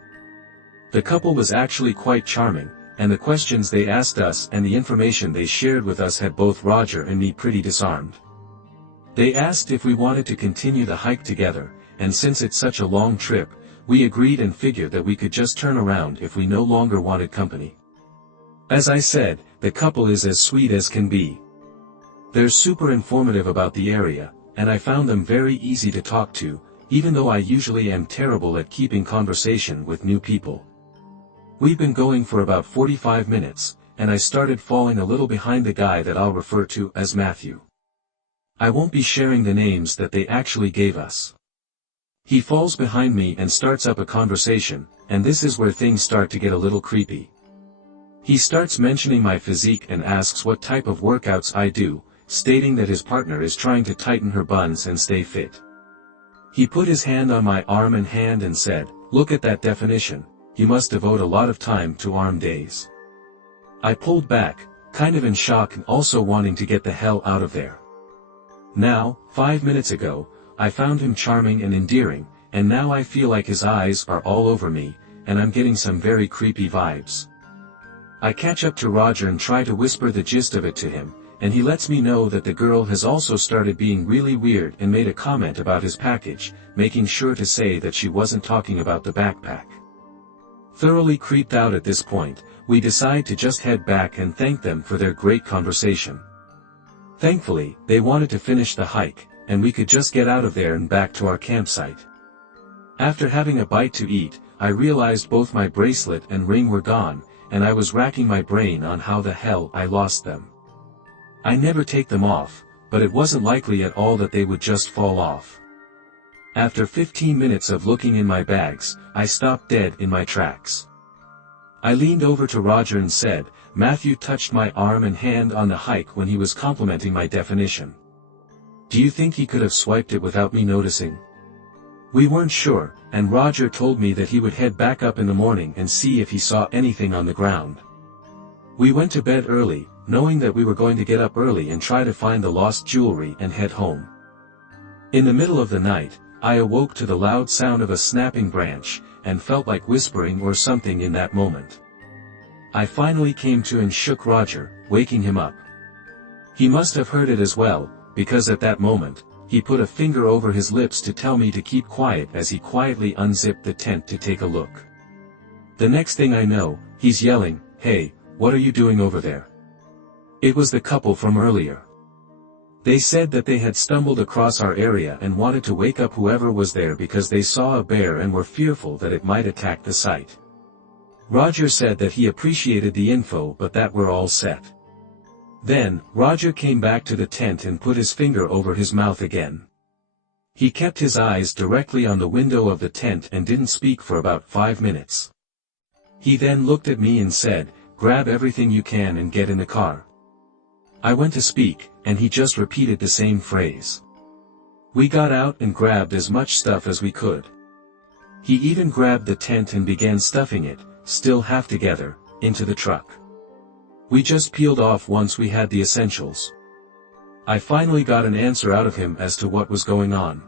The couple was actually quite charming, and the questions they asked us and the information they shared with us had both Roger and me pretty disarmed. They asked if we wanted to continue the hike together, and since it's such a long trip, we agreed and figured that we could just turn around if we no longer wanted company. As I said, the couple is as sweet as can be. They're super informative about the area, and I found them very easy to talk to, even though I usually am terrible at keeping conversation with new people. We've been going for about 45 minutes, and I started falling a little behind the guy that I'll refer to as Matthew. I won't be sharing the names that they actually gave us. He falls behind me and starts up a conversation, and this is where things start to get a little creepy. He starts mentioning my physique and asks what type of workouts I do, stating that his partner is trying to tighten her buns and stay fit. He put his hand on my arm and hand and said, "Look at that definition, you must devote a lot of time to arm days." I pulled back, kind of in shock and also wanting to get the hell out of there. Now, 5 minutes ago, I found him charming and endearing, and now I feel like his eyes are all over me, and I'm getting some very creepy vibes. I catch up to Roger and try to whisper the gist of it to him, and he lets me know that the girl has also started being really weird and made a comment about his package, making sure to say that she wasn't talking about the backpack. Thoroughly creeped out at this point, we decide to just head back and thank them for their great conversation. Thankfully, they wanted to finish the hike, and we could just get out of there and back to our campsite. After having a bite to eat, I realized both my bracelet and ring were gone, and I was racking my brain on how the hell I lost them. I never take them off, but it wasn't likely at all that they would just fall off. After 15 minutes of looking in my bags, I stopped dead in my tracks. I leaned over to Roger and said, "Matthew touched my arm and hand on the hike when he was complimenting my definition. Do you think he could have swiped it without me noticing?" We weren't sure, and Roger told me that he would head back up in the morning and see if he saw anything on the ground. We went to bed early, knowing that we were going to get up early and try to find the lost jewelry and head home. In the middle of the night, I awoke to the loud sound of a snapping branch, and felt like whispering or something in that moment. I finally came to and shook Roger, waking him up. He must have heard it as well, because at that moment, he put a finger over his lips to tell me to keep quiet as he quietly unzipped the tent to take a look. The next thing I know, he's yelling, "Hey, what are you doing over there?" It was the couple from earlier. They said that they had stumbled across our area and wanted to wake up whoever was there because they saw a bear and were fearful that it might attack the site. Roger said that he appreciated the info but that we're all set. Then, Roger came back to the tent and put his finger over his mouth again. He kept his eyes directly on the window of the tent and didn't speak for about 5 minutes. He then looked at me and said, "Grab everything you can and get in the car." I went to speak, and he just repeated the same phrase. We got out and grabbed as much stuff as we could. He even grabbed the tent and began stuffing it, still half together, into the truck. We just peeled off once we had the essentials. I finally got an answer out of him as to what was going on.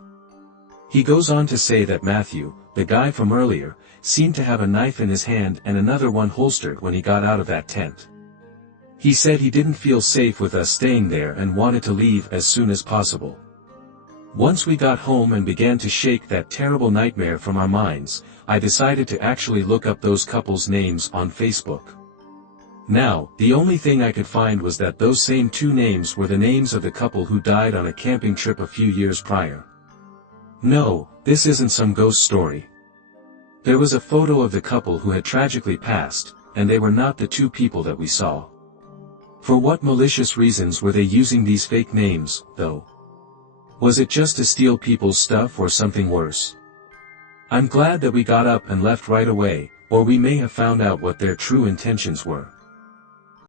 He goes on to say that Matthew, the guy from earlier, seemed to have a knife in his hand and another one holstered when he got out of that tent. He said he didn't feel safe with us staying there and wanted to leave as soon as possible. Once we got home and began to shake that terrible nightmare from our minds, I decided to actually look up those couples' names on Facebook. Now, the only thing I could find was that those same 2 names were the names of the couple who died on a camping trip a few years prior. No, this isn't some ghost story. There was a photo of the couple who had tragically passed, and they were not the 2 people that we saw. For what malicious reasons were they using these fake names, though? Was it just to steal people's stuff or something worse? I'm glad that we got up and left right away, or we may have found out what their true intentions were.